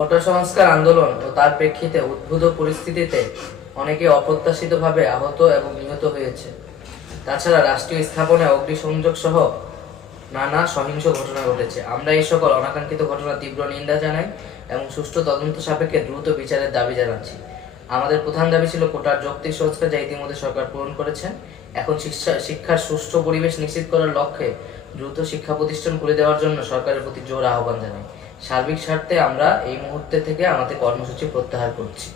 কোটা সংস্কার আন্দোলন ও তার প্রেক্ষিতে উদ্ভূত পরিস্থিতিতে অনেকে অপ্রত্যাশিতভাবে আহত এবং নিহত হয়েছে। তাছাড়া রাষ্ট্রীয় স্থাপনে অগ্নিসংযোগ সহ নানা সহিংস ঘটনা ঘটেছে। আমরা এই সকল অনাকাঙ্ক্ষিত ঘটনার তীব্র নিন্দা জানাই এবং সুষ্ঠু তদন্ত সাপেক্ষে দ্রুত বিচারের দাবি জানাচ্ছি। আমাদের প্রধান দাবি ছিল কোটার যৌক্তিক সংস্কার, যা ইতিমধ্যে সরকার পূরণ করেছেন। এখন শিক্ষার সুষ্ঠু পরিবেশ নিশ্চিত করার লক্ষ্যে দ্রুত শিক্ষা প্রতিষ্ঠান খুলে দেওয়ার জন্য সরকারের প্রতি জোর আহ্বান জানাই। সার্বিক স্বার্থে আমরা এই মুহূর্তে থেকে আমাদের কর্মসূচি প্রত্যাহার করছি।